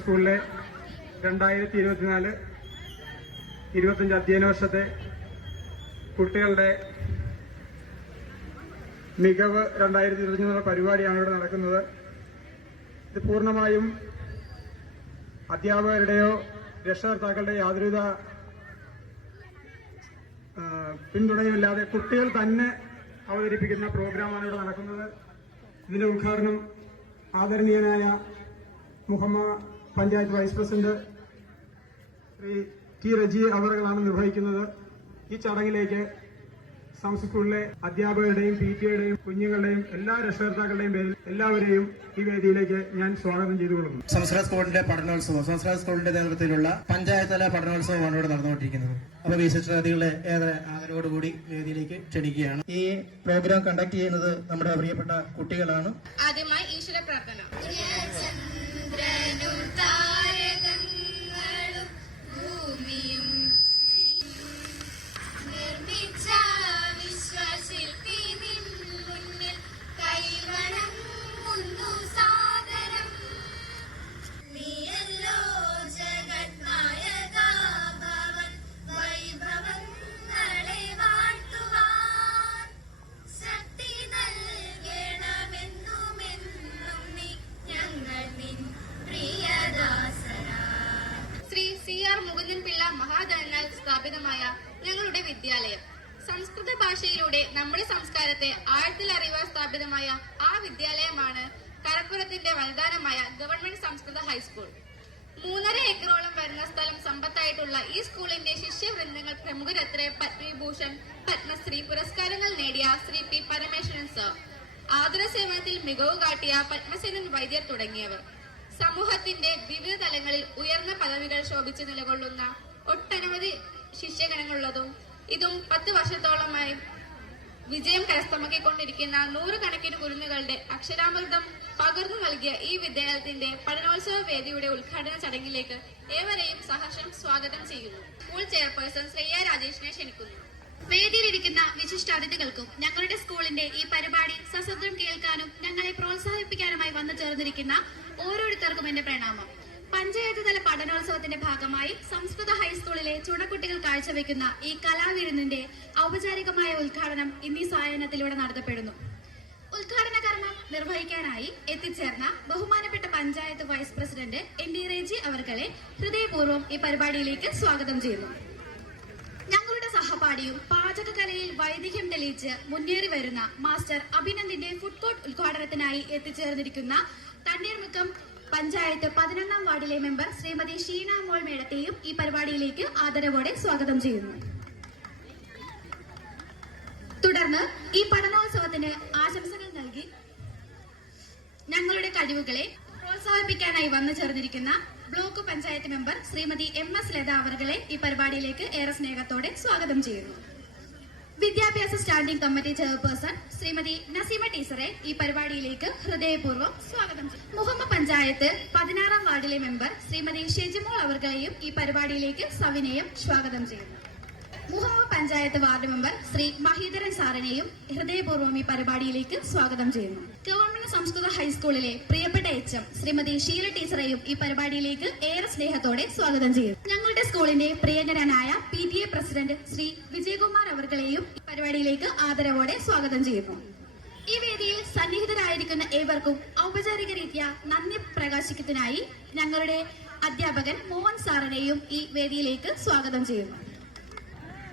സ്കൂളിലെ 2024-25 അധ്യയന വർഷത്തെ കുട്ടികളുടെ മികവ് 2025 പരിപാടിയാണ് ഇവിടെ നടക്കുന്നത്. ഇത് പൂർണ്ണമായും അധ്യാപകരുടെയോ രക്ഷകർത്താക്കളുടെയോ യാതൊരുവിധ പിന്തുണയുമില്ലാതെ കുട്ടികൾ തന്നെ അവതരിപ്പിക്കുന്ന പ്രോഗ്രാമാണ് ഇവിടെ നടക്കുന്നത്. ഇതിന്റെ ഉദ്ഘാടനം ആദരണീയനായ Muhamma panchayat vice president Shri T Reji അവറുകളാണ് നിർവഹിക്കുന്നത്. ഈ ചടങ്ങിലേക്ക് സംസ്ഥ സ്കൂളിലെ അധ്യാപകരുടെയും PTA-യുടെയും കുഞ്ഞുങ്ങളുടെയും എല്ലാ രക്ഷകർത്താക്കളുടെയും പേരിൽ എല്ലാവരെയും ഈ വേദിയിലേക്ക് ഞാൻ സ്വാഗതം ചെയ്തുകൊള്ളുന്നു. സംസ്കൃത സ്കൂളിന്റെ പഠനോത്സവം, സംസ്കൃത സ്കൂളിന്റെ നേതൃത്വത്തിലുള്ള പഞ്ചായത്ത് തല പഠനോത്സവമാണ് ഇവിടെ നടന്നുകൊണ്ടിരിക്കുന്നത്. അപ്പൊ വിശിഷ്ടാതിഥികളെ ഏറെ ആദരവോടുകൂടി വേദിയിലേക്ക് ക്ഷണിക്കുകയാണ്. ഈ പ്രോഗ്രാം കണ്ടക്ട് ചെയ്യുന്നത് നമ്മുടെ പ്രിയപ്പെട്ട കുട്ടികളാണ്. ആദ്യമായി ഈശ്വര പ്രാർത്ഥന. മുകുന്ദൻപിള്ള മഹാധനാൽ സ്ഥാപിതമായ ഞങ്ങളുടെ വിദ്യാലയം സംസ്കൃത ഭാഷയിലൂടെ നമ്മുടെ സംസ്കാരത്തെ ആഴത്തിൽ അറിവാൻ സ്ഥാപിതമായ ആ വിദ്യാലയമാണ് കടപ്പുറത്തിന്റെ വലുതാനമായ ഗവൺമെന്റ് സംസ്കൃത ഹൈസ്കൂൾ. 3.5 ഏക്കറോളം വരുന്ന സ്ഥലം സമ്പത്തായിട്ടുള്ള ഈ സ്കൂളിന്റെ ശിഷ്യവൃന്ദങ്ങൾ പ്രമുഖരത്ര പത്മവിഭൂഷൺ, പത്മശ്രീ പുരസ്കാരങ്ങൾ നേടിയ ശ്രീ P. പരമേശ്വരൻ സർ, ആതുര സേവനത്തിൽ മികവ് കാട്ടിയ പത്മസേനൻ വൈദ്യർ തുടങ്ങിയവർ, സമൂഹത്തിന്റെ വിവിധ തലങ്ങളിൽ ഉയർന്ന പദവികൾ ശോഭിച്ച് നിലകൊള്ളുന്ന ഒട്ടനവധി ശിഷ്യഗണങ്ങളുള്ളതും ഇതും 10 വർഷത്തോളമായി വിജയം കരസ്ഥമാക്കിക്കൊണ്ടിരിക്കുന്ന 100 കണക്കിന് കുരുന്നുകളുടെ അക്ഷരാമൃതം പകർന്നു നൽകിയ ഈ വിദ്യാലയത്തിന്റെ പഠനോത്സവ വേദിയുടെ ഉദ്ഘാടന ചടങ്ങിലേക്ക് ഏവരെയും സഹർഷം സ്വാഗതം ചെയ്യുന്നു. സ്കൂൾ ചെയർപേഴ്സൺ ശ്രേയ രാജേഷിനെ ക്ഷണിക്കുന്നു. വേദിയിലിരിക്കുന്ന വിശിഷ്ടാതിഥികൾക്കും ഞങ്ങളുടെ സ്കൂളിന്റെ ഈ പരിപാടി സശ്രദ്ധം കേൾക്കാനും ഞങ്ങളെ പ്രോത്സാഹിപ്പിക്കാനുമായി വന്നു ചേർന്നിരിക്കുന്ന ഓരോരുത്തർക്കും എന്റെ പ്രണാമം. പഞ്ചായത്ത് തല പഠനോത്സവത്തിന്റെ ഭാഗമായി സംസ്കൃത ഹൈസ്കൂളിലെ ചുണക്കുട്ടികൾ കാഴ്ചവെക്കുന്ന ഈ കലാവിരുന്നിന്റെ ഔപചാരികമായ ഉദ്ഘാടനം ഇന്നീ സായാഹ്നത്തിലൂടെ നടത്തപ്പെടുന്നു. ഉദ്ഘാടന കർമ്മം നിർവഹിക്കാനായി എത്തിച്ചേർന്ന ബഹുമാനപ്പെട്ട panchayat vice president ND Reji അവർകളെ ഹൃദയപൂർവ്വം ഈ പരിപാടിയിലേക്ക് സ്വാഗതം ചെയ്യുന്നു. ഞങ്ങളുടെ സഹപാഠിയും പാചകകലയിൽ വൈദഗ്ധ്യം തെളിയിച്ച് മുന്നേറി വരുന്ന മാസ്റ്റർ അഭിനന്ദിന്റെ ഫുഡ് കോർട്ട് ഉദ്ഘാടനത്തിനായി എത്തിച്ചേർന്നിരിക്കുന്ന തണ്ണീർമുക്കം പഞ്ചായത്ത് 11ാം വാർഡിലെ മെമ്പർ ശ്രീമതി ഷീന മോൾ മേഡത്തെയും ഈ പരിപാടിയിലേക്ക് ആദരവോടെ സ്വാഗതം ചെയ്യുന്നു. തുടർന്ന് ഈ പഠനോത്സവത്തിന് ആശംസകൾ നൽകി ഞങ്ങളുടെ കഴിവുകളെ പ്രോത്സാഹിപ്പിക്കാനായി വന്നു ചേർന്നിരിക്കുന്ന block panchayat member Shrimati MS Latha അവറുകളെ ഈ പരിപാടിയിലേക്ക് ഏറെ സ്നേഹത്തോടെ സ്വാഗതം ചെയ്യുന്നു. വിദ്യാഭ്യാസ standing committee chairperson Shrimati Naseema ടീച്ചറെ ഈ പരിപാടിയിലേക്ക് ഹൃദയപൂർവ്വം സ്വാഗതം ചെയ്യുന്നു. മുഹമ്മ പഞ്ചായത്ത് 16ാം വാർഡിലെ മെമ്പർ ശ്രീമതി ഷെജിമോൾ അവർകളെയും ഈ പരിപാടിയിലേക്ക് സവിനയം സ്വാഗതം ചെയ്യുന്നു. മുഹമ്മ പഞ്ചായത്ത് വാർഡ് മെമ്പർ ശ്രീ മഹീധരൻ സാറിനെയും ഹൃദയപൂർവ്വം ഈ പരിപാടിയിലേക്ക് സ്വാഗതം ചെയ്യുന്നു. ഗവൺമെന്റ് സംസ്കൃത ഹൈസ്കൂളിലെ പ്രിയപ്പെട്ട HM ശ്രീമതി ഷീല ടീച്ചറെയും ഈ പരിപാടിയിലേക്ക് ഏറെ സ്നേഹത്തോടെ സ്വാഗതം ചെയ്യുന്നു. ഞങ്ങളുടെ സ്കൂളിന്റെ പ്രിയങ്കരനായ PTA പ്രസിഡന്റ് ശ്രീ വിജയകുമാർ അവർകളെയും ഈ പരിപാടിയിലേക്ക് ആദരവോടെ സ്വാഗതം ചെയ്യുന്നു. ഈ വേദിയിൽ സന്നിഹിതരായിരിക്കുന്ന ഏവർക്കും ഔപചാരിക രീതിയ നന്ദി പ്രകാശിക്കുന്നതിനായി ഞങ്ങളുടെ അധ്യാപകൻ മോഹൻ സാറിനെയും ഈ വേദിയിലേക്ക് സ്വാഗതം ചെയ്യുന്നു.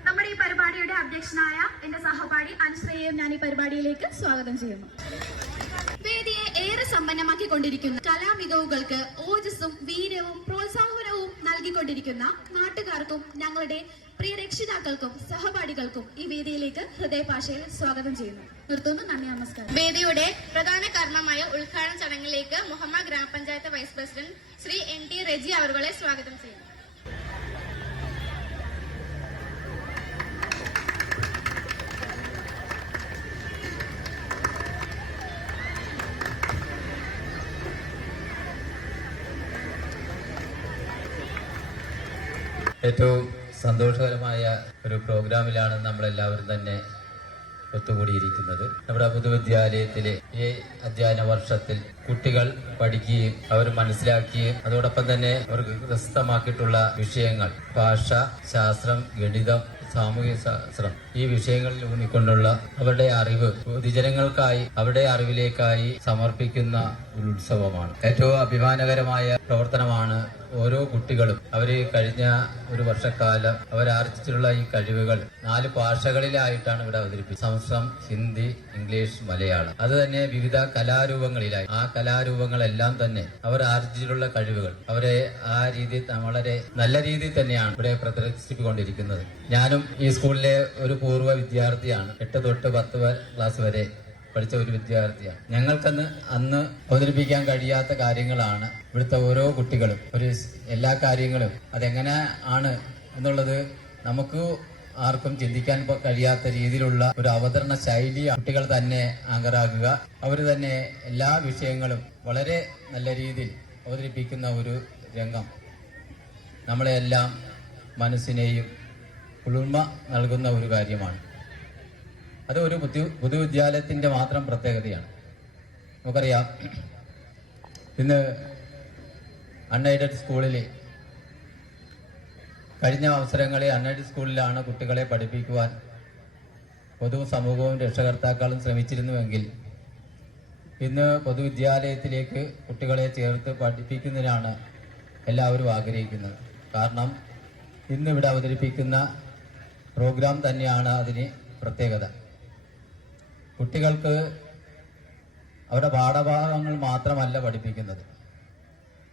നമ്മുടെ ഈ പരിപാടിയുടെ അധ്യക്ഷനായ എന്റെ സഹപാഠി അനുശ്രയെയും ഞാൻ ഈ പരിപാടിയിലേക്ക് സ്വാഗതം ചെയ്യുന്നു. വേദിയെ ഏറെ സമ്പന്നമാക്കിക്കൊണ്ടിരിക്കുന്ന കലാമികവുകൾക്ക് ഓജസ്സും വീര്യവും പ്രോത്സാഹനവും നൽകിക്കൊണ്ടിരിക്കുന്ന നാട്ടുകാർക്കും ഞങ്ങളുടെ പ്രിയ രക്ഷിതാക്കൾക്കും സഹപാഠികൾക്കും ഈ വേദിയിലേക്ക് ഹൃദയഭാഷയിൽ സ്വാഗതം ചെയ്യുന്നു. നിർത്തുന്നു. നന്ദി, നമസ്കാരം. വേദിയുടെ പ്രധാന കർമ്മമായ ഉദ്ഘാടന ചടങ്ങിലേക്ക് Muhamma grama panchayat vice president Shri ND Reji അവറുകളെ സ്വാഗതം ചെയ്യുന്നു. ഏറ്റവും സന്തോഷകരമായ ഒരു പ്രോഗ്രാമിലാണ് നമ്മളെല്ലാവരും തന്നെ ഒത്തുകൂടിയിരിക്കുന്നത്. നമ്മുടെ പൊതുവിദ്യാലയത്തിലെ ഈ അധ്യയന വർഷത്തിൽ കുട്ടികൾ പഠിക്കുകയും അവർ മനസ്സിലാക്കുകയും അതോടൊപ്പം തന്നെ അവർക്ക് പ്രസിദ്ധമാക്കിയിട്ടുള്ള വിഷയങ്ങൾ ഭാഷ, ശാസ്ത്രം, ഗണിതം, സാമൂഹ്യ ശാസ്ത്രം ഈ വിഷയങ്ങളിൽ ഊന്നിക്കൊണ്ടുള്ള അവരുടെ അറിവ് പൊതുജനങ്ങൾക്കായി അവരുടെ അറിവിലേക്കായി സമർപ്പിക്കുന്ന ഒരു ഉത്സവമാണ്. ഏറ്റവും അഭിമാനകരമായ പ്രവർത്തനമാണ്. ഓരോ കുട്ടികളും അവര് കഴിഞ്ഞ ഒരു വർഷക്കാലം അവരാർജിച്ചിട്ടുള്ള ഈ കഴിവുകൾ 4 ഭാഷകളിലായിട്ടാണ് ഇവിടെ അവതരിപ്പിച്ചത്. സംസ്കൃതം, ഹിന്ദി, ഇംഗ്ലീഷ്, മലയാളം. അത് തന്നെ വിവിധ കലാരൂപങ്ങളിലായി. ആ കലാരൂപങ്ങളെല്ലാം തന്നെ അവർ ആർജിച്ചിട്ടുള്ള കഴിവുകൾ അവരെ ആ രീതിയിൽ വളരെ നല്ല രീതിയിൽ തന്നെയാണ് ഇവിടെ പ്രദർശിപ്പിക്കൊണ്ടിരിക്കുന്നത്. ഞാനും ഈ സ്കൂളിലെ ഒരു പൂർവ്വ വിദ്യാർത്ഥിയാണ്. 8 തൊട്ട് 10 ക്ലാസ് വരെ പഠിച്ച ഒരു വിദ്യാർത്ഥിയാണ്. ഞങ്ങൾക്കന്ന് അന്ന് അവതരിപ്പിക്കാൻ കഴിയാത്ത കാര്യങ്ങളാണ് ഇവിടുത്തെ ഓരോ കുട്ടികളും എല്ലാ കാര്യങ്ങളും അതെങ്ങനെ ആണ് എന്നുള്ളത് നമുക്ക് ആർക്കും ചിന്തിക്കാൻ കഴിയാത്ത രീതിയിലുള്ള ഒരു അവതരണ ശൈലി കുട്ടികൾ തന്നെ ആങ്കറാക്കുക. അവർ തന്നെ എല്ലാ വിഷയങ്ങളും വളരെ നല്ല രീതിയിൽ അവതരിപ്പിക്കുന്ന ഒരു രംഗം നമ്മളെല്ലാം മനസ്സിനെയും കുളിർമ നൽകുന്ന ഒരു കാര്യമാണ്. അത് ഒരു പൊതുവിദ്യാലയത്തിന്റെ മാത്രം പ്രത്യേകതയാണ്. നമുക്കറിയാം, ഇന്ന് അൺഎയ്ഡഡ് സ്കൂളിൽ കഴിഞ്ഞ അവസരങ്ങളിൽ അൺഎയ്ഡഡ് സ്കൂളിലാണ് കുട്ടികളെ പഠിപ്പിക്കുവാൻ പൊതുസമൂഹവും രക്ഷകർത്താക്കളും ശ്രമിച്ചിരുന്നുവെങ്കിൽ ഇന്ന് പൊതുവിദ്യാലയത്തിലേക്ക് കുട്ടികളെ ചേർത്ത് പഠിപ്പിക്കുന്നതിനാണ് എല്ലാവരും ആഗ്രഹിക്കുന്നത്. കാരണം ഇന്നിവിടെ അവതരിപ്പിക്കുന്ന പ്രോഗ്രാം തന്നെയാണ് അതിന് പ്രത്യേകത. കുട്ടികൾക്ക് അവരുടെ പാഠഭാഗങ്ങൾ മാത്രമല്ല പഠിപ്പിക്കുന്നത്,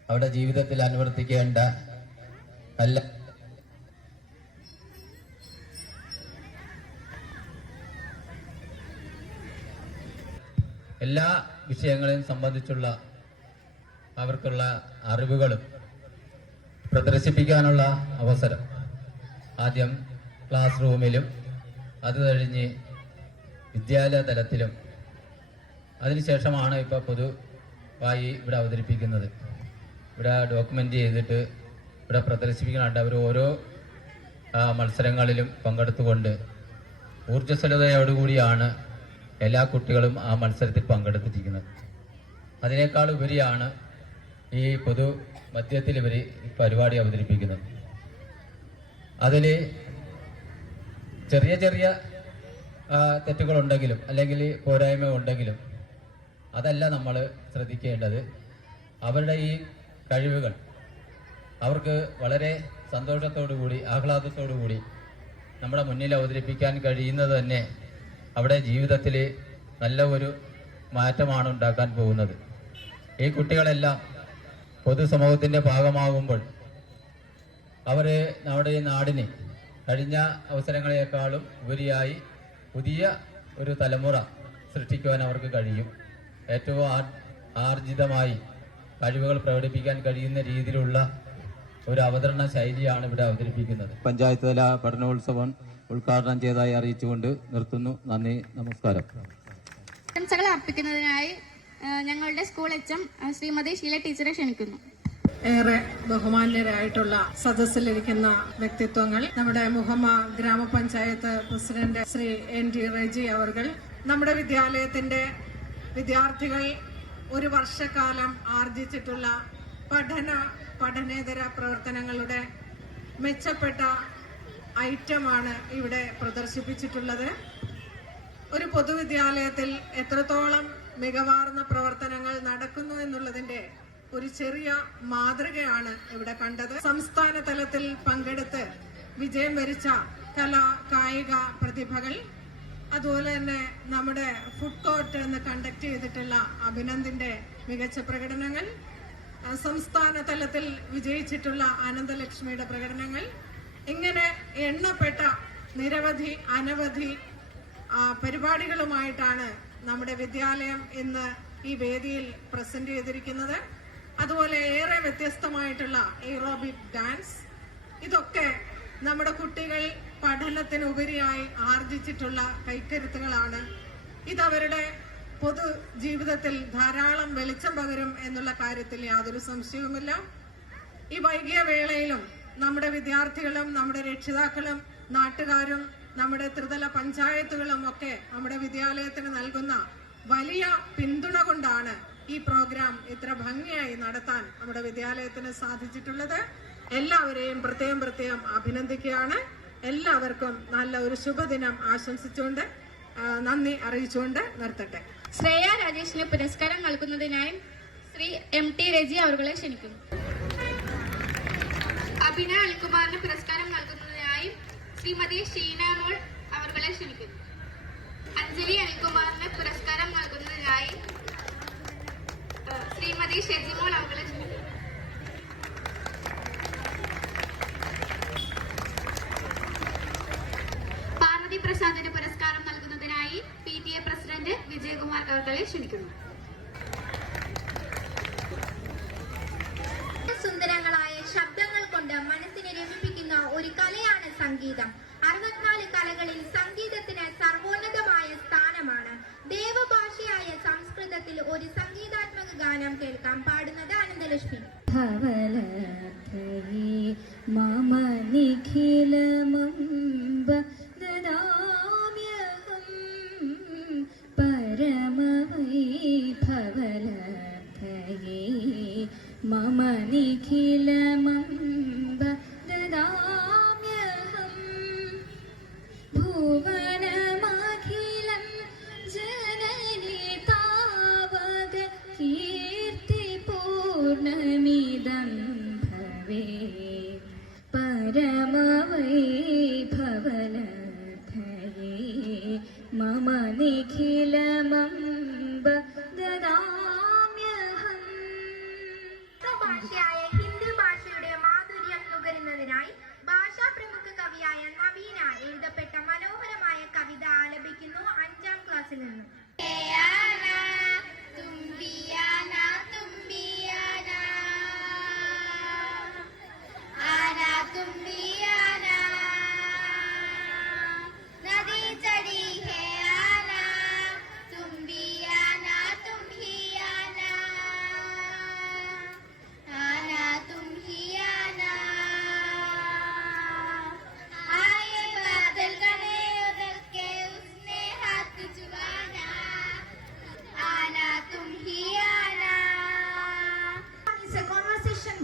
അവരുടെ ജീവിതത്തിൽ അനുവർത്തിക്കേണ്ട നല്ല എല്ലാ വിഷയങ്ങളെയും സംബന്ധിച്ചുള്ള അവർക്കുള്ള അറിവുകളും പ്രദർശിപ്പിക്കാനുള്ള അവസരം ആദ്യം ക്ലാസ് റൂമിലും അത് കഴിഞ്ഞ് വിദ്യാലയ തലത്തിലും അതിനുശേഷമാണ് ഇപ്പോൾ പൊതുവായി ഇവിടെ അവതരിപ്പിക്കുന്നത്. ഇവിടെ ഡോക്യുമെന്റ് ചെയ്തിട്ട് ഇവിടെ പ്രദർശിപ്പിക്കുന്നുണ്ട്. അവർ ഓരോ മത്സരങ്ങളിലും പങ്കെടുത്തുകൊണ്ട് ഊർജ്ജസ്വലതയോടുകൂടിയാണ് എല്ലാ കുട്ടികളും ആ മത്സരത്തിൽ പങ്കെടുത്തിരിക്കുന്നത്. അതിനേക്കാൾ ഉപരിയാണ് ഈ പൊതു മധ്യത്തിൽ ഇവർ പരിപാടി അവതരിപ്പിക്കുന്നത്. അതിൽ ചെറിയ ചെറിയ തെറ്റുകളുണ്ടെങ്കിലും അല്ലെങ്കിൽ പോരായ്മ ഉണ്ടെങ്കിലും അതല്ല നമ്മൾ ശ്രദ്ധിക്കേണ്ടത്. അവരുടെ ഈ കഴിവുകൾ അവർക്ക് വളരെ സന്തോഷത്തോടുകൂടി ആഹ്ലാദത്തോടുകൂടി നമ്മുടെ മുന്നിൽ അവതരിപ്പിക്കാൻ കഴിയുന്നത് തന്നെ അവിടെ ജീവിതത്തിൽ നല്ല ഒരു മാറ്റമാണ് ഉണ്ടാക്കാൻ പോകുന്നത്. ഈ കുട്ടികളെല്ലാം പൊതുസമൂഹത്തിന്റെ ഭാഗമാകുമ്പോൾ അവർ നമ്മുടെ ഈ നാടിന് കഴിഞ്ഞ അവസരങ്ങളെക്കാളും ഉപരിയായി പുതിയ ഒരു തലമുറ സൃഷ്ടിക്കുവാൻ അവർക്ക് കഴിയും. ഏറ്റവും ആർജിതമായി കഴിവുകൾ പ്രകടിപ്പിക്കാൻ കഴിയുന്ന രീതിയിലുള്ള ഒരു അവതരണ ശൈലിയാണ് ഇവിടെ അവതരിപ്പിക്കുന്നത്. പഞ്ചായത്ത് തല പഠനോത്സവം ഉദ്ഘാടനം ചെയ്തതായി അറിയിച്ചുകൊണ്ട് നിർത്തുന്നു. നന്ദി, നമസ്കാരം. ആശംസകൾ അർപ്പിക്കുന്നതിനായി ഞങ്ങളുടെ സ്കൂൾ എച്ച്.എം. ശ്രീമതി ഷീല ടീച്ചറെ ക്ഷണിക്കുന്നു. ഏറെ ബഹുമാന്യരായിട്ടുള്ള സദസ്സിലിരിക്കുന്ന വ്യക്തിത്വങ്ങൾ, നമ്മുടെ മുഹമ്മ ഗ്രാമപഞ്ചായത്ത് പ്രസിഡന്റ് ശ്രീ N.T. റെജി അവർകൾ, നമ്മുടെ വിദ്യാലയത്തിന്റെ വിദ്യാർത്ഥികൾ ഒരു വർഷക്കാലം ആർജിച്ചിട്ടുള്ള പഠനേതര പ്രവർത്തനങ്ങളുടെ മെച്ചപ്പെട്ട ഐറ്റമാണ് ഇവിടെ പ്രദർശിപ്പിച്ചിട്ടുള്ളത്. ഒരു പൊതുവിദ്യാലയത്തിൽ എത്രത്തോളം മികവാർന്ന പ്രവർത്തനങ്ങൾ നടക്കുന്നു എന്നുള്ളതിന്റെ ഒരു ചെറിയ മാതൃകയാണ് ഇവിടെ കണ്ടത്. സംസ്ഥാന തലത്തിൽ പങ്കെടുത്ത് വിജയം വരിച്ച കലാ കായിക പ്രതിഭകൾ, അതുപോലെ തന്നെ നമ്മുടെ ഫുഡ് കോർട്ട് എന്ന് കണ്ടക്ട് ചെയ്തിട്ടുള്ള അഭിനന്ദിന്റെ മികച്ച പ്രകടനങ്ങൾ, സംസ്ഥാന തലത്തിൽ വിജയിച്ചിട്ടുള്ള ആനന്ദലക്ഷ്മിയുടെ പ്രകടനങ്ങൾ, ഇങ്ങനെ എണ്ണപ്പെട്ട നിരവധി അനവധി പരിപാടികളുമായിട്ടാണ് നമ്മുടെ വിദ്യാലയം ഇന്ന് ഈ വേദിയിൽ പ്രസന്റ് ചെയ്തിരിക്കുന്നത്. അതുപോലെ ഏറെ വ്യത്യസ്തമായിട്ടുള്ള എയ്റോബിക് ഡാൻസ്, ഇതൊക്കെ നമ്മുടെ കുട്ടികൾ പഠനത്തിനുപരിയായി ആർജിച്ചിട്ടുള്ള കൈക്കരുത്തുകളാണ്. ഇതവരുടെ പൊതു ജീവിതത്തിൽ ധാരാളം വെളിച്ചം പകരും എന്നുള്ള കാര്യത്തിൽ യാതൊരു സംശയവുമില്ല. ഈ വൈകിയ വേളയിലും നമ്മുടെ വിദ്യാർത്ഥികളും നമ്മുടെ രക്ഷിതാക്കളും നാട്ടുകാരും നമ്മുടെ ത്രിതല പഞ്ചായത്തുകളും ഒക്കെ നമ്മുടെ വിദ്യാലയത്തിന് നൽകുന്ന വലിയ പിന്തുണ കൊണ്ടാണ് ഈ പ്രോഗ്രാം ഇത്ര ഭംഗിയായി നടത്താൻ നമ്മുടെ വിദ്യാലയത്തിന് സാധിച്ചിട്ടുള്ളത്. എല്ലാവരെയും പ്രത്യേകം അഭിനന്ദിക്കുകയാണ്. എല്ലാവർക്കും നല്ല ഒരു ശുഭദിനം ആശംസിച്ചുകൊണ്ട് നന്ദി അറിയിച്ചുകൊണ്ട് നിർത്തട്ടെ. ശ്രേയ രാജേഷിന് പുരസ്കാരം നൽകുന്നതിനായി ശ്രീ MT രജി അവരെ ക്ഷണിക്കുന്നു. അഭിനയ അൽകുമാറിന് പുരസ്കാരം നൽകുന്നതിനായി ശ്രീമതി ഷീന മോൾ അവരെ ക്ഷണിക്കുന്നു. അഞ്ജലി അൽകുമാറിന് പുരസ്കാരം നൽകുന്നതിനായി ശ്രീമതി ഷെജിമോൾ അവരെ ക്ഷണിക്കുന്നു. പാർവതി പ്രസാദിന് പുരസ്കാരം നൽകുന്നതിനായി PTA പ്രസിഡന്റ് വിജയകുമാർ അവരെ ക്ഷണിക്കുന്നു. സുന്ദരങ്ങളായ ശബ്ദങ്ങൾ കൊണ്ട് മനസ്സിനെ രമിപ്പിക്കുന്ന ഒരു കലയാണ് സംഗീതം. 64 കലകളിൽ സംഗീതത്തിന് സർവോന്നതമായ സ്ഥാനമാണ്. ദേവഭാഷയായ സംസ്കൃതത്തിൽ ഒരു സംഗീതാത്മക ഗാനം കേൾക്കാം. പാടുന്നത് അനന്തലക്ഷ്മി. മമ നിഖിലമംബ ദദാമ്യഹം പരമവൈഭവലബ്ധയേ മമ നിഖിലമംബ ദദാമ്യഹം ഭുവനമഖിലം ജനനി താവക കീർത്തിപൂർണമിദം ഭവേ പരമവൈഭവലബ്ധയേ മമ നിഖിലമംബ ദദാമ്യഹം. ഭാഷയായ ഹിന്ദി ഭാഷയുടെ മാധുര്യം നുകരുന്നതിനായി ഭാഷാ പ്രമുഖ കവിയായ നവീന എഴുതപ്പെട്ട മനോഹരമായ കവിത ആലപിക്കുന്നു 5ാം ക്ലാസ്സിൽ നിന്നും.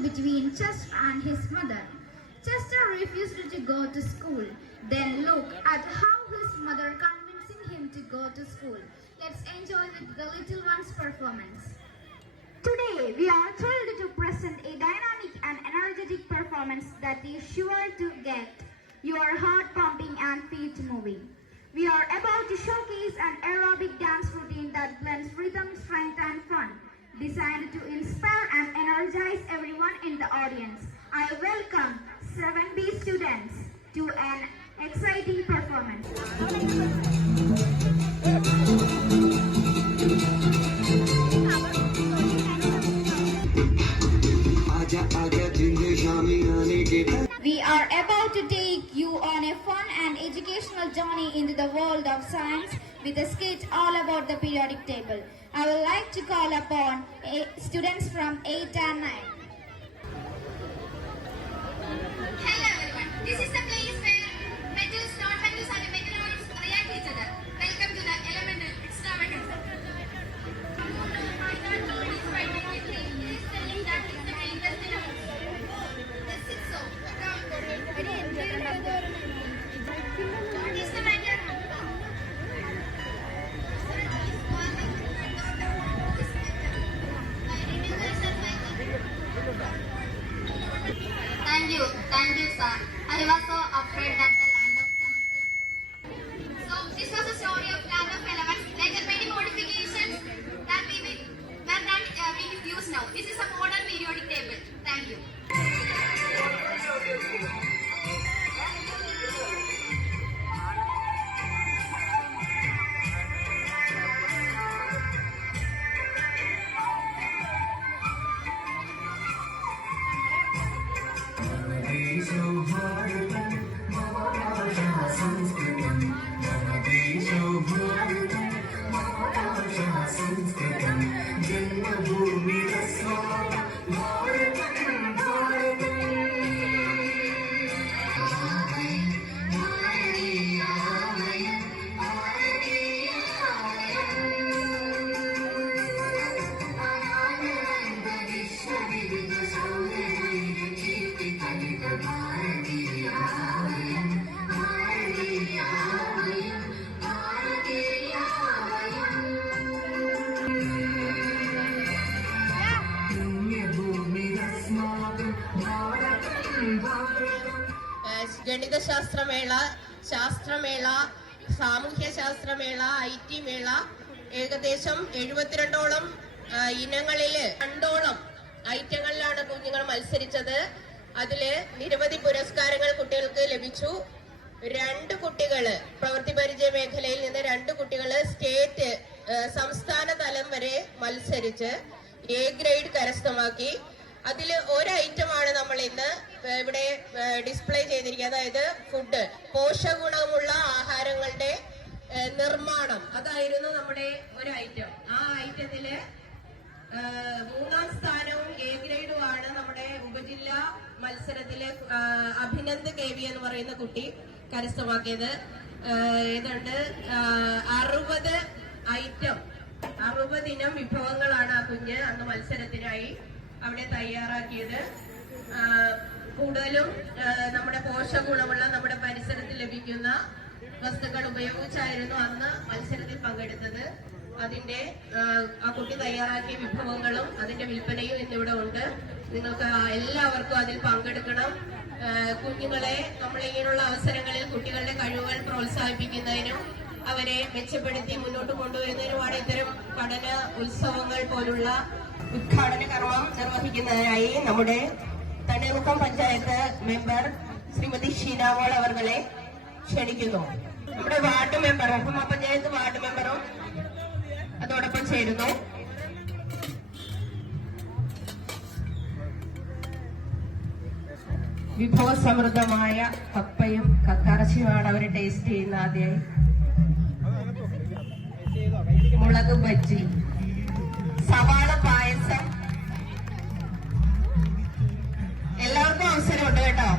Between Chester and his mother. Chester refused to go to school. Then look at how his mother convincing him to go to school. Let's enjoy with the little one's performance. Today we are thrilled to present a dynamic and energetic performance that is sure to get your heart pumping and feet moving. We are about to showcase an aerobic dance routine that blends rhythm, strength and fun, designed to inspire and energize everyone in the audience. I welcome 7B students to an exciting performance. We are about to take you on a fun and educational journey into the world of science with a skit all about the periodic table. I would like to call upon students from 8 and 9. Hello everyone. This is the place where metals, non-metals and metalloids react each other. Welcome to the elemental extravaganza. Is telling that it's the greatest in us. Yes, it's so. What is the matter? I didn't ഗണിതശാസ്ത്രമേള, ശാസ്ത്രമേള, സാമൂഹ്യശാസ്ത്രമേള, IT മേള, ഏകദേശം 72ഓളം ഇനങ്ങളില് 2ഓളം ഐറ്റങ്ങളിലാണ് കുഞ്ഞുങ്ങൾ മത്സരിച്ചത്. അതില് നിരവധി പുരസ്കാരങ്ങൾ കുട്ടികൾക്ക് ലഭിച്ചു. 2 കുട്ടികള് പ്രവൃത്തി പരിചയ മേഖലയിൽ നിന്ന് 2 കുട്ടികള് സ്റ്റേറ്റ് സംസ്ഥാന തലം വരെ മത്സരിച്ച് A ഗ്രേഡ് കരസ്ഥമാക്കി. അതിൽ ഒരു ഐറ്റമാണ് നമ്മൾ ഇന്ന് ഇവിടെ ഡിസ്പ്ലേ ചെയ്തിരിക്കുന്നത്. അതായത് ഫുഡ്, പോഷകഗുണമുള്ള ആഹാരങ്ങളുടെ നിർമ്മാണം, അതായിരുന്നു നമ്മുടെ ഒരു ഐറ്റം. ആ ഐറ്റത്തില് 3ാം സ്ഥാനവും A ഗ്രേഡുമാണ് നമ്മുടെ ഉപജില്ലാ മത്സരത്തില് അഭിനന്ദ് KV എന്ന് പറയുന്ന കുട്ടി കരസ്ഥമാക്കിയത്. ഏതാണ്ട് 60 ഐറ്റം, 60 ഇനം വിഭവങ്ങളാണ് ആ കുഞ്ഞ് അന്ന് മത്സരത്തിനായി അവിടെ തയ്യാറാക്കിയത്. കൂടുതലും നമ്മുടെ പോഷകഗുണമുള്ള നമ്മുടെ പരിസരത്തിൽ ലഭിക്കുന്ന വസ്തുക്കൾ ഉപയോഗിച്ചായിരുന്നു അന്ന് മത്സരത്തിൽ പങ്കെടുത്തത്. അതിന്റെ ആ കുട്ടി തയ്യാറാക്കിയ വിഭവങ്ങളും അതിന്റെ വിൽപ്പനയും ഇന്നിവിടെ ഉണ്ട്. നിങ്ങൾക്ക് എല്ലാവർക്കും അതിൽ പങ്കെടുക്കണം. കുഞ്ഞുങ്ങളെ നമ്മൾ ഇങ്ങനെയുള്ള അവസരങ്ങളിൽ കുട്ടികളുടെ കഴിവുകൾ പ്രോത്സാഹിപ്പിക്കുന്നതിനും അവരെ മെച്ചപ്പെടുത്തി മുന്നോട്ട് കൊണ്ടുവരുന്നതിനുമാണ് ഇത്തരം പഠന ഉത്സവങ്ങൾ പോലുള്ള ഉദ്ഘാടന കർമ്മം നിർവഹിക്കുന്നതിനായി നമ്മുടെ തണ്ണീർമുക്കം പഞ്ചായത്ത് മെമ്പർ ശ്രീമതി ഷീനാമോൾ അവർകളെ ക്ഷണിക്കുന്നു. നമ്മുടെ ward member, Muhamma panchayat ward മെമ്പറും അതോടൊപ്പം ചേരുന്നു. വിഭവസമൃദ്ധമായ കപ്പയും കക്കറച്ചിയുമാണ് അവർ ടേസ്റ്റ് ചെയ്യുന്ന. ആദ്യമായി മുളക് ബജ്ജി, സവാള പായസം, എല്ലാവർക്കും അവസരമുണ്ട് കേട്ടോ.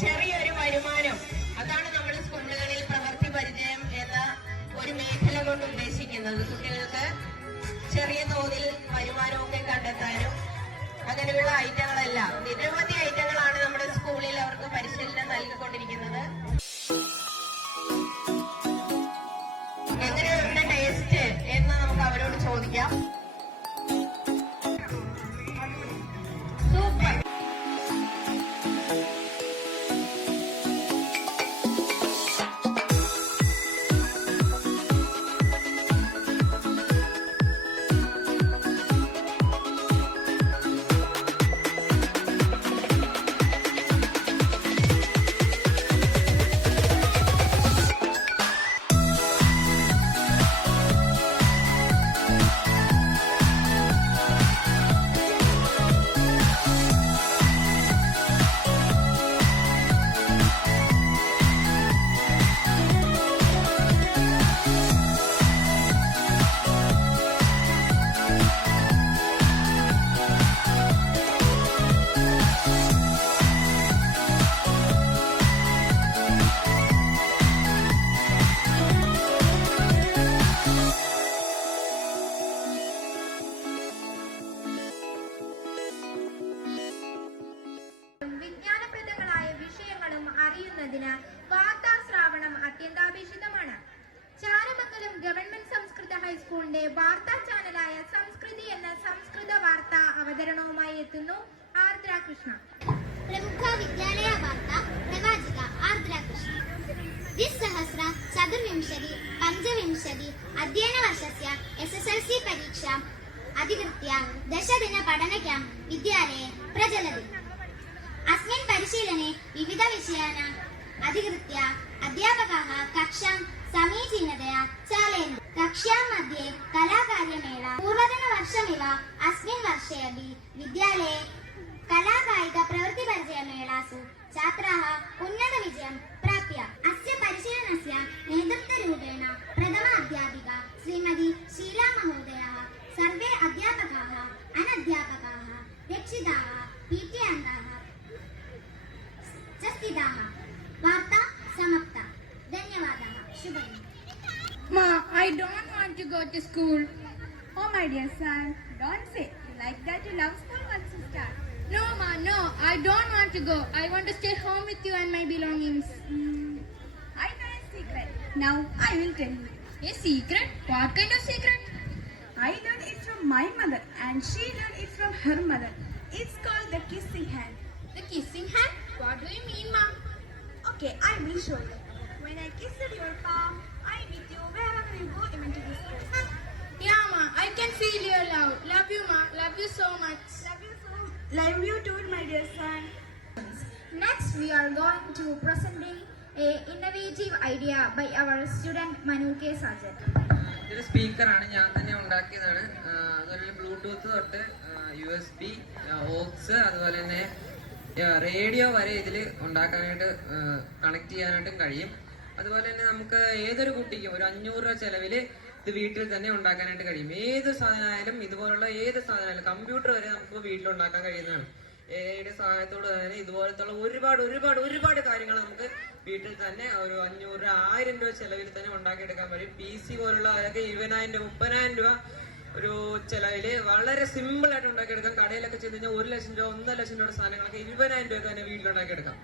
ചെറിയൊരു വരുമാനം, അതാണ് നമ്മൾ സ്കൂളുകളിൽ പ്രവൃത്തി പരിചയം എന്ന ഒരു മേഖല കൊണ്ട് ഉദ്ദേശിക്കുന്നത്. കുട്ടികൾക്ക് ചെറിയ തോതിൽ വരുമാനമൊക്കെ കണ്ടെത്താനും അങ്ങനെയുള്ള ഐറ്റങ്ങളെല്ലാം, നിരവധി ഐറ്റങ്ങളാണ് നമ്മുടെ സ്കൂളിൽ അവർക്ക് പരിശീലനം നൽകിക്കൊണ്ടിരിക്കുന്നത്. എങ്ങനെയുണ്ട് ടേസ്റ്റ് എന്ന് നമുക്ക് അവരോട് ചോദിക്കാം. സൂപ്പർ. വിജ്ഞാനപ്രദങ്ങളായ വിഷയങ്ങളും അറിയുന്നതിന് വാർത്താശ്രാവണം അത്യന്താപേക്ഷിതമാണ്. ചാരമംഗലം ഗവൺമെന്റ് സംസ്കൃത ഹൈസ്കൂളിന്റെ വാർത്താ ചാനലായ സംസ്കൃതി എന്ന സംസ്കൃത വാർത്താ അവതരണവുമായി എത്തുന്നു ആർദ്ര കൃഷ്ണ. പ്രമുഖ വിദ്യാലയ വാർത്ത പ്രവാചക ആർദ്ര കൃഷ്ണ. द्विसहस्र चतुर्विंशति पञ्चविंशति अध्ययनवर्षस्य SSLC परीक्षाम् अधिकृत्य 10 दिन पठन क्याम्प् विद्यालये प्रचलति. अस्मिन् परिशीलने विविध विषयान् अधिकृत्य अध्यापकाः कक्षां समीचीनतया चालयन्ति. कक्ष्यां मध्ये कलाकार्यमेला पूर्वतनवर्षमिव अस्मिन् वर्षे अपि विद्यालये कलाकायिक प्रवृत्तिपरिचयमेलासु छात्राः उन्नतविजयं प्राप्य अस्य परिशीलनस्य नेतृत्वरूपेण प्रथम अध्यापिका श्रीमती शीला महोदयाः, सर्वे अध्यापकाः, अनध्यापकाः PT अन्तः च स्थिताः वार्ता समाप्ता धन्यवादः शुभदिनं Ma, I don't want to go to school. Oh my dear son, don't say like that. You love school once you start. No ma, no, I don't want to go. I want to stay home with you and my belongings. I know a secret. Now I will tell you. A secret? What kind of secret? I learned it from my mother and she learned it from her mother. It's called the kissing hand. The kissing hand? What do you mean, ma? Okay, I will show you. When I kissed your palm, I with you wherever you go even to this school. Yeah, ma, I can feel your love. Love you, ma. Love you so much. Love you too, my dear son. Next we are going to presenting a innovative idea by our student Manu K. Sajat. ഇതൊരു സ്പീക്കറാണ്, ഞാൻ തന്നെ ഉണ്ടാക്കിയതാണ്. അതുപോലെ Bluetooth തൊട്ട് USB, aux, അതുപോലെ തന്നെ radio വരെ ഇതിൽ ഉണ്ടാക്കാനായിട്ട് കണക്ട് ചെയ്യാനായിട്ടും കഴിയും. അതുപോലെ തന്നെ നമുക്ക് ഏതൊരു കുട്ടിക്കും ഒരു 500 രൂപ ചെലവിൽ ഇത് വീട്ടിൽ തന്നെ ഉണ്ടാക്കാനായിട്ട് കഴിയും. ഏത് സാധനമായാലും, ഇതുപോലുള്ള ഏത് സാധനമായാലും, കമ്പ്യൂട്ടർ വരെ നമുക്ക് വീട്ടിലുണ്ടാക്കാൻ കഴിയുന്നതാണ്. എയുടെ സഹായത്തോടെ തന്നെ ഇതുപോലത്തുള്ള ഒരുപാട് കാര്യങ്ങൾ നമുക്ക് വീട്ടിൽ തന്നെ ഒരു 500 രൂപ 1000 രൂപ ചെലവിൽ തന്നെ ഉണ്ടാക്കിയെടുക്കാൻ കഴിയും. PC പോലുള്ള അതൊക്കെ 20,000 രൂപ 30,000 രൂപ ഒരു ചെലവില് വളരെ സിമ്പിൾ ആയിട്ട് ഉണ്ടാക്കിയെടുക്കാം. കടയിലൊക്കെ ചെന്ന് കഴിഞ്ഞാൽ 1 ലക്ഷം രൂപ 1.5 ലക്ഷം രൂപയുടെ സാധനങ്ങളൊക്കെ 20,000 രൂപ തന്നെ വീട്ടിലുണ്ടാക്കിയെടുക്കാം.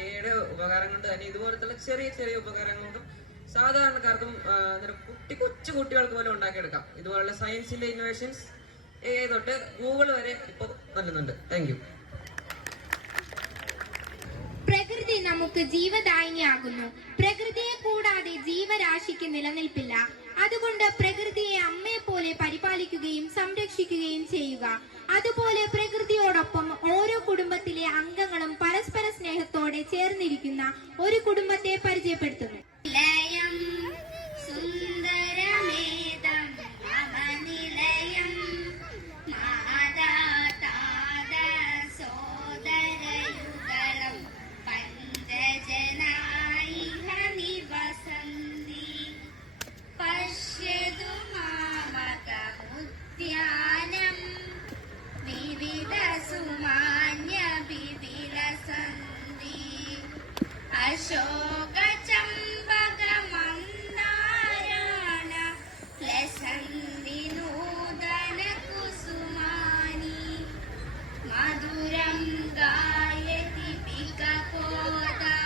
എയുടെ ഉപകാരം കൊണ്ട് തന്നെ ഇതുപോലത്തുള്ള ചെറിയ ഉപകാരങ്ങൾ കൊണ്ടും സാധാരണക്കാർക്കും കൊച്ചു കുട്ടികൾക്ക് പോലെ ഉണ്ടാക്കിയെടുക്കാം. ഇതുപോലുള്ള സയൻസിന്റെ ഇന്നോവേഷൻസ് തൊട്ട് ഗൂഗിൾ വരെ ഇപ്പോൾ നൽകുന്നുണ്ട്. Thank you. പ്രകൃതി നമുക്ക് ജീവദായിനിയാകുന്നു. പ്രകൃതിയെ കൂടാതെ ജീവരാശിക്ക് നിലനിൽപ്പില്ല. അതുകൊണ്ട് പ്രകൃതിയെ അമ്മയെ പോലെ പരിപാലിക്കുകയും സംരക്ഷിക്കുകയും ചെയ്യുക. അതുപോലെ പ്രകൃതിയോടൊപ്പം ഓരോ കുടുംബത്തിലെ അംഗങ്ങളും പരസ്പര സ്നേഹത്തോടെ ചേർന്നിരിക്കുന്ന ഒരു കുടുംബത്തെ പരിചയപ്പെടുത്തുന്നു. अशोक चंबक मंदाराण लसन्ति नूतन कुसुमानि मधुरं गायति पिकपोदा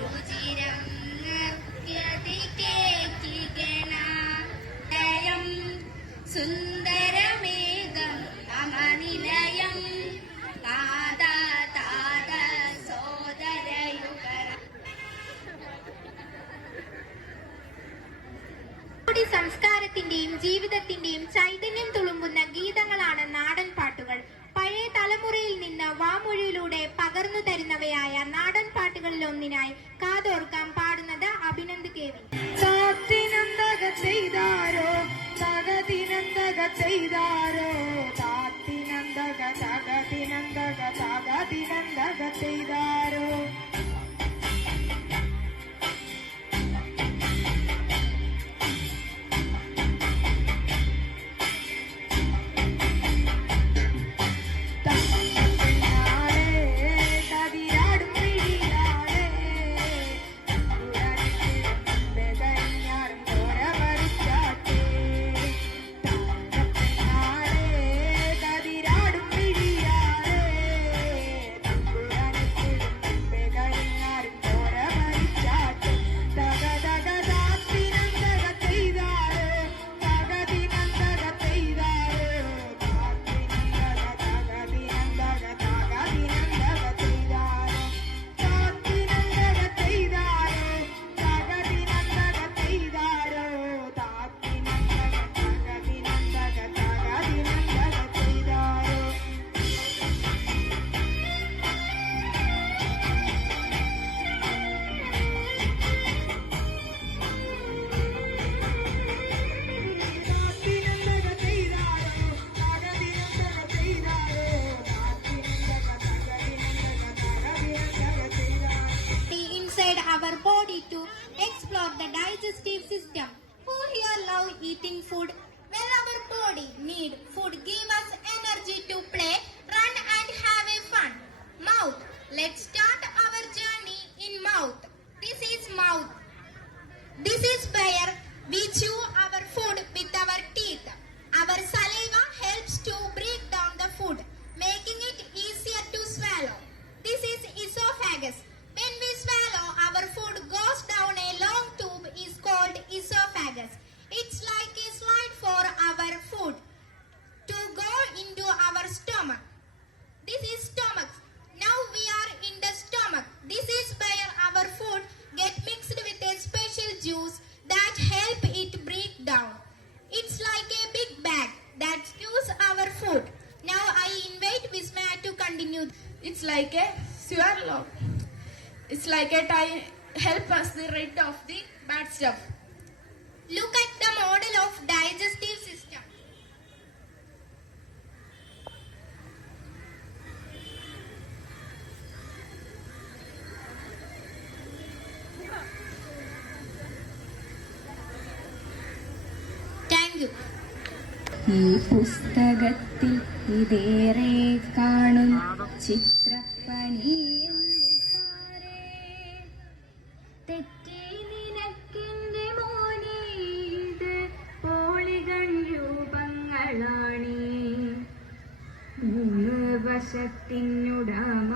रुचिरं नृत्यति केकिगणा लयं सुन्दरमेघं मम निलयं माता ताता സംസ്കാരത്തിന്റെയും ജീവിതത്തിന്റെയും ചൈതന്യം തുളുമ്പുന്ന ഗീതങ്ങളാണ് നാടൻ പാട്ടുകൾ. പഴയ തലമുറയിൽ നിന്ന് വാമൊഴിയിലൂടെ പകർന്നു തരുന്നവയായ നാടൻ പാട്ടുകളിൽ ഒന്നിനായി കാതോർക്കാൻ പാടുന്നത് Abhinand KV. ചെയ്താരോ തകതിനന്ദക ചെയ്താരോ താത്തിനന്ദക തകതിനന്ദക തകതിനന്ദക ചെയ്താരോ our body to explore the digestive system. Who here love eating food? When our body need food, give us energy to play, run and have Let's start our journey in mouth. This is mouth. This is where we chew our food with our teeth. Our saliva helps to break down the food, making it easier to swallow. This is esophagus. When we swallow, our food goes down a long tube is called esophagus. It's like a slide for our food to go into our stomach. This is stomach. Now we are in the stomach. This is where our food get mixed with a special juice that help it break down. It's like a big bag that stores our food. Now I invite Vismaya to continue. It's like a swallow. It's like a time help us to rid of the bad stuff. Look at the model of digestive system. Thank you. ഈ പുസ്തകത്തിൽ ഇതേറെ കാണും ചിത്രപ്പണി തെറ്റി നിനക്കെന്റെ മോനെ ഇത് പോളികൾ രൂപങ്ങളാണേ മൂന്ന് വശത്തിനുടമ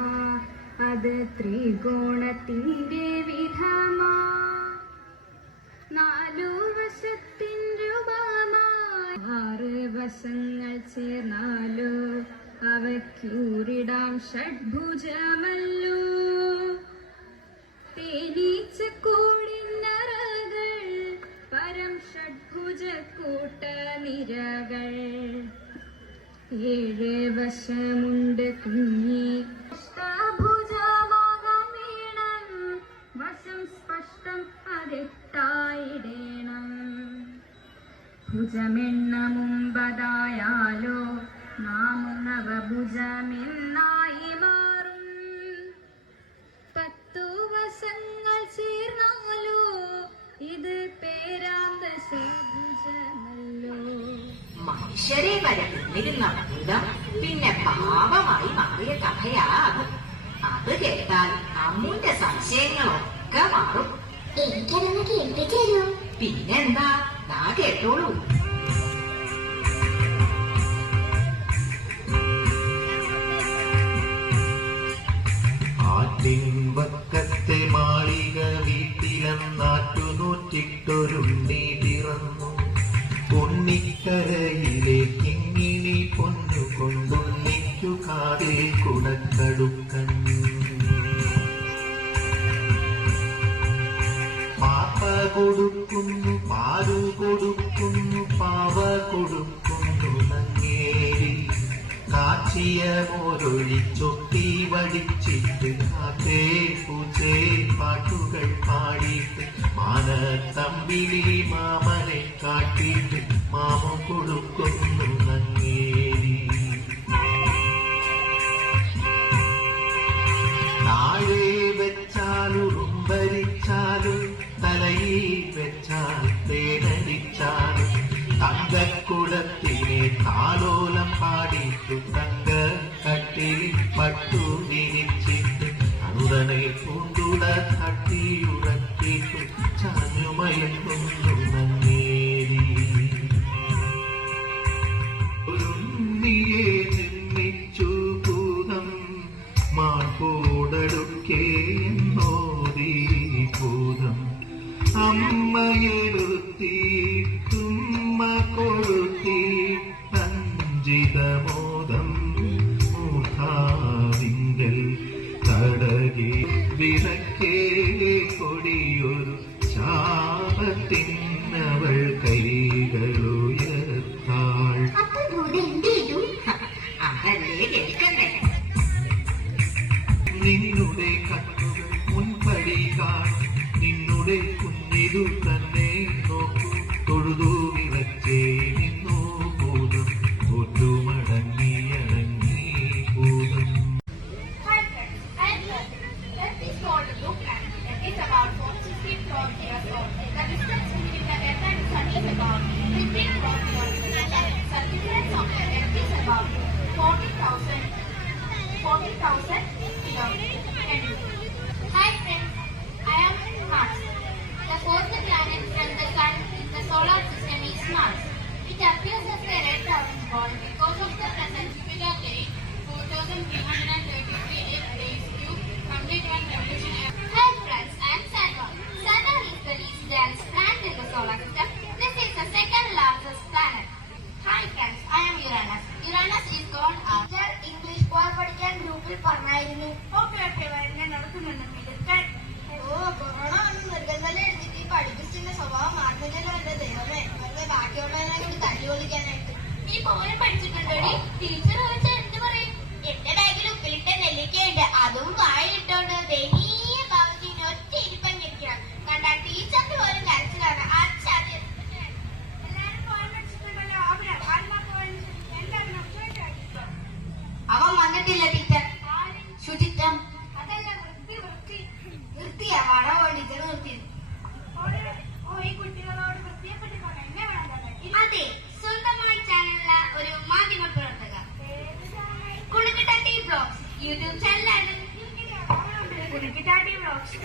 അത് ത്രികോണത്തിന്റെ വിധമാ നാലു വശത്തിൻ രൂപമായി 6 വശങ്ങൾ ചേർന്നാലോ അവയ്ക്കൂരിടാം ഷഡ്ഭുജമല്ലോ തേനീച്ചക്കൂടിനറകൾ പരം ഷഡ്ഭുജ കൂട്ടനിരകൾ 7 വശമുണ്ട് കുഞ്ഞി അഷ്ടഭുജമാകാൻ വേണം വശം സ്പഷ്ടം അതെട്ടായിടേണം ഭുജമെണ്ണ മുമ്പതായാലോ നാമം നവഭുജമെന്നായി മാറും 10 വശങ്ങൾ ചേർന്നാലോ ഇത് പേരാം ദശഭുജമല്ലോ മനുഷ്യരെ വരെ നിന്നിരുന്ന ഭൂതം പിന്നെ പാപമായി മാറിയ കഥയാകും. അത് കേട്ടാൽ അമ്മുന്റെ സംശയങ്ങളൊക്കെ മാറും. എനിക്കതൊന്ന് കേൾപ്പിച്ചു. പിന്നെന്താ, നാ കേട്ടോളൂ. ആറ്റിൻവക്കത്തെ മാളിക വീട്ടിലെന്നാറ്റുനൂറ്റിട്ടൊരുണ്ണി പിറന്നു. ഉണ്ണിക്കരയിലേക്കിങ്ങിനി പൊന്നുകൊണ്ടുണ്ണിക്കു കാതേ കുടക്കടുക്കൻ. പാപ്പ കൊടുക്കുന്നു, പാരു കൊടുക്കുന്നു, പാവ കൊടുക്കുന്നു നങ്ങേരി. കാച്ചിയ മോരൊഴിച്ചൊട്ടി വടിച്ചിട്ട് കാറ്റേ പൂച്ചേ പാട്ടുകൾ പാടിയിട്ട് മാനത്തമ്പിലി മാമനെ കാട്ടിയിട്ട് മാമൻ കൊടുക്കുന്നു നങ്ങേരി. താഴെ വെച്ചാലുറുമ്പരിച്ചാലും തലയിൽ വെച്ചാൽ തേനടിച്ചാലും തങ്കക്കുടത്തിനെ താലോലം പാടിയിട്ടു തങ്ക കട്ടിൽ പട്ടു വിരിച്ചിട്ട് അനുതനെ പൂണ്ടുട തട്ടിയുറക്കിയിട്ടു ചാഞ്ഞുമയക്കുന്നു നന്നേരി. ഒരുണ്ണിയെ നിർമ്മിച്ചു ഭൂതം മാർക്കോടടുക്കേ എന്നോരീ ഭൂതം. അമ്മയെടുത്തി തുമ്മ കൊളുത്തി അഞ്ചിതമോദം മൂർധാവിങ്കൽ തടകി വിളക്കേ കൊടിയൊരു ശാപത്തിനവൾ കൈകളുയർത്താൾ. അതല്ലേ കേൾക്കണ്ടേ? നിന്നുടെ കണ്ണുകൾ മുൻപടി കാണും, നിന്നുടെ കുഞ്ഞിതു തന്നെ നോക്കൂ. തൊഴുതു വിറച്ചേ നിന്നു ഭൂതം, ഒറ്റുമടങ്ങിയടങ്ങി ഭൂതം. Hi friends, I am Lakshmi. Let me start a book and it is about 44 years old. The distance between the earth and sun is about 15 kilometers and the circumference of the earth is about 40,000 14,000 kilometers. Hi friends, I am Mars. The fourth planet from the Sun in the solar system is Mars. It appears as a red orange ball because of the present Jupiter plate 4,333 days to complete one revolution. Hi friends, I am Saturn. Saturn is the least dense planet in the solar system. This is the second largest planet. Hi friends, I am Uranus. Uranus is called a English poem പഠിക്കാൻ ഗ്രൂപ്പിൽ പറഞ്ഞായിരുന്നു. Okay ഞാൻ നടക്കുന്നുണ്ട് മിടുക്കൻ. Corona നിർബന്ധം എഴുതിട്ട് പഠിപ്പിച്ചിന്റെ സ്വഭാവം മാറുന്നില്ലല്ലോ എന്റെ ദൈവമേ. വെറുതെ ബാക്കിയുള്ളവരെ കൂടി തല്ലി ഒളിക്കാനായിട്ട്. നീ പോലും പഠിച്ചിട്ടുണ്ടോടി? ടീച്ചർ ചോദിച്ചാൽ എന്ത് പറയും? എന്റെ ബാഗിൽ ഉപ്പിലിട്ട നെല്ലിക്കയുണ്ട്, അതും വായിലിട്ടോണ്ട് ദയനീയ ഭാഗത്തിന് ഒറ്റ ഇരിപ്പം ഞെക്കണം. കണ്ടാൽ ടീച്ചറിന് പോലും കരച്ചിലാണ്. അച്ഛാദ്യം അവൻ വന്നിട്ടില്ല ടീച്ചർ. ശുചിത്വം അതല്ല വൃത്തിയാണോ ടീച്ചർ നിർത്തിയത്? അതെ, സ്വന്തമായി ചാനലുള്ള ഒരു മാധ്യമ പ്രവർത്തക. കുടുക്കിട്ടാട്ടി ബ്ലോഗ്സ് യൂട്യൂബ് ചാനലാണ്. കുടുക്കിട്ടാട്ടി ബ്ലോഗ്സ്.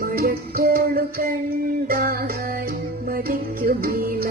മഴക്കോളു കണ്ടാൽ മതിക്കുമീല